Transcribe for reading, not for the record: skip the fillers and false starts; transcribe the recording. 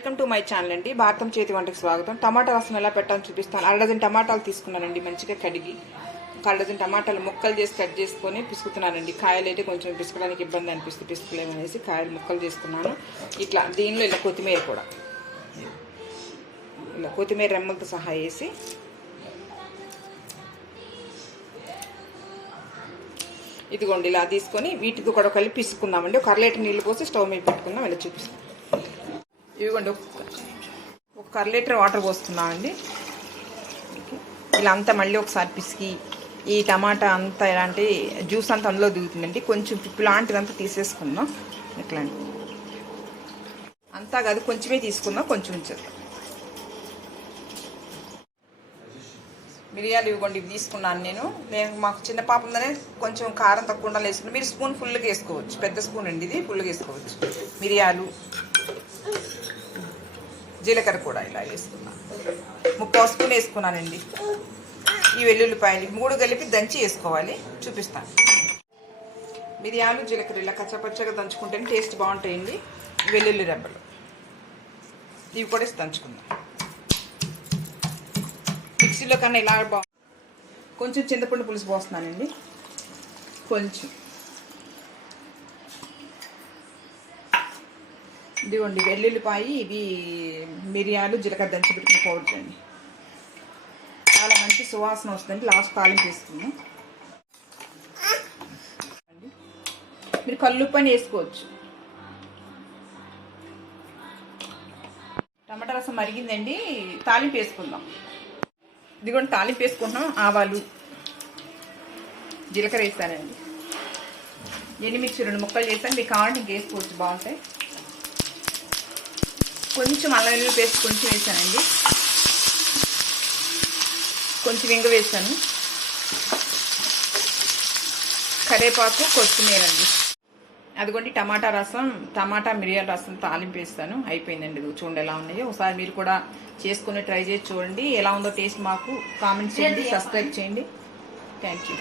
Welcome to my channel అండి. భారతం చేతి వంటకు స్వాగతం. టమాటా రసం ఎలా పెట్టాలని చూపిస్తాను. అరడజన్ టమాటాలు తీసుకున్నానండి, మంచిగా కడిగి. ఒక అరడజన్ టమాటాలు ముక్కలు చేసి కట్ చేసుకొని పిసుకుతున్నానండి. కాయలు అయితే కొంచెం పిసుకడానికి ఇబ్బంది అనిపిస్తుంది, పిసుకులేమనేసి కాయలు ముక్కలు చేసుకున్నాను. ఇట్లా దీనిలో ఇలా కొత్తిమీర కూడా, ఇలా కొత్తిమీర రెమ్మలతో సహా వేసి ఇదిగోండి ఇలా తీసుకొని వీటితో కూడా కలిపి పిసుకుందామండి. ఒక 1 లీటర్ నీళ్ళు పోసి స్టవ్ మీద పెట్టుకుందాం. ఇలా చూపిస్తాం. ఇదిగోండి ఒక 1 లీటర్ వాటర్ పోస్తున్నామండి. ఇలా అంతా మళ్ళీ ఒకసారి పిసికి ఈ టమాటా అంతా ఇలాంటి జ్యూస్ అంతా అందులో దిగుతుందండి. కొంచెం పిప్పు లాంటిదంతా తీసేసుకుందాం. ఇట్లా అంతా కాదు, కొంచెమే తీసుకుందాం, కొంచెం ఉంచేద్దాం. మిరియాలు ఇవ్వండి, ఇవి తీసుకున్నాను నేను. మాకు చిన్న పాప ఉందనే కొంచెం కారం తక్కువ ఉండాలి వేసుకున్నాను. మీరు స్పూన్ ఫుల్గా వేసుకోవచ్చు, పెద్ద స్పూన్ అండి ఇది, ఫుల్గా వేసుకోవచ్చు. మిరియాలు, జీలకర్ర కూడా ఇలా వేసుకున్నాను. 3/4 స్పూన్ వేసుకున్నానండి. ఈ వెల్లుల్లిపాయలు 3 కలిపి దంచి వేసుకోవాలి, చూపిస్తాను. మిరియాలు, జీలకర్ర ఇలా కచ్చపచ్చగా దంచుకుంటేనే టేస్ట్ బాగుంటాయండి. వెల్లుల్లి రెబ్బలు ఇవి కూడా దంచుకుందాం. మిక్సీలో కన్నా ఇలా బాగుంది. కొంచెం చింతపండు పులుసు పోస్తున్నానండి. కొంచెం ఇదిగోండి వెల్లుల్లిపాయ, ఇవి మిరియాలు, జీలకర్ర దంచి పెట్టుకుని పౌడర్ అండి. చాలా మంచి సువాసన వస్తుందండి. లాస్ట్ తాలింపు వేసుకున్నాం. మీరు కల్లుప్పు అని వేసుకోవచ్చు. టమాటా రసం మరిగిందండి, తాలింపు వేసుకుందాం. ఇదిగోండి తాలింపు వేసుకుంటున్నాం. ఆవాలు, జీలకర్ర వేస్తానండి. ఎండుమిర్చి 2 ముక్కలు చేస్తాను. మీకు కావాలంటే ఇంక వేసుకోవచ్చు, బాగుంటాయి. కొంచెం అల్లం వెల్లుల్లి పేస్ట్ కొంచెం వేసానండి. కొంచెం ఇంగ వేసాను. కరివేపాకు, కొత్తిమీర అండి. అదిగోండి టమాటా రసం, టమాటా మిరియాల రసం తాలింపు వేస్తాను. అయిపోయిందండి. చూడండి ఎలా ఉన్నాయో. ఒకసారి మీరు కూడా చేసుకుని ట్రై చేసి చూడండి. ఎలా ఉందో టేస్ట్ మాకు కామెంట్ చేయండి, సబ్స్క్రైబ్ చేయండి. Thank you.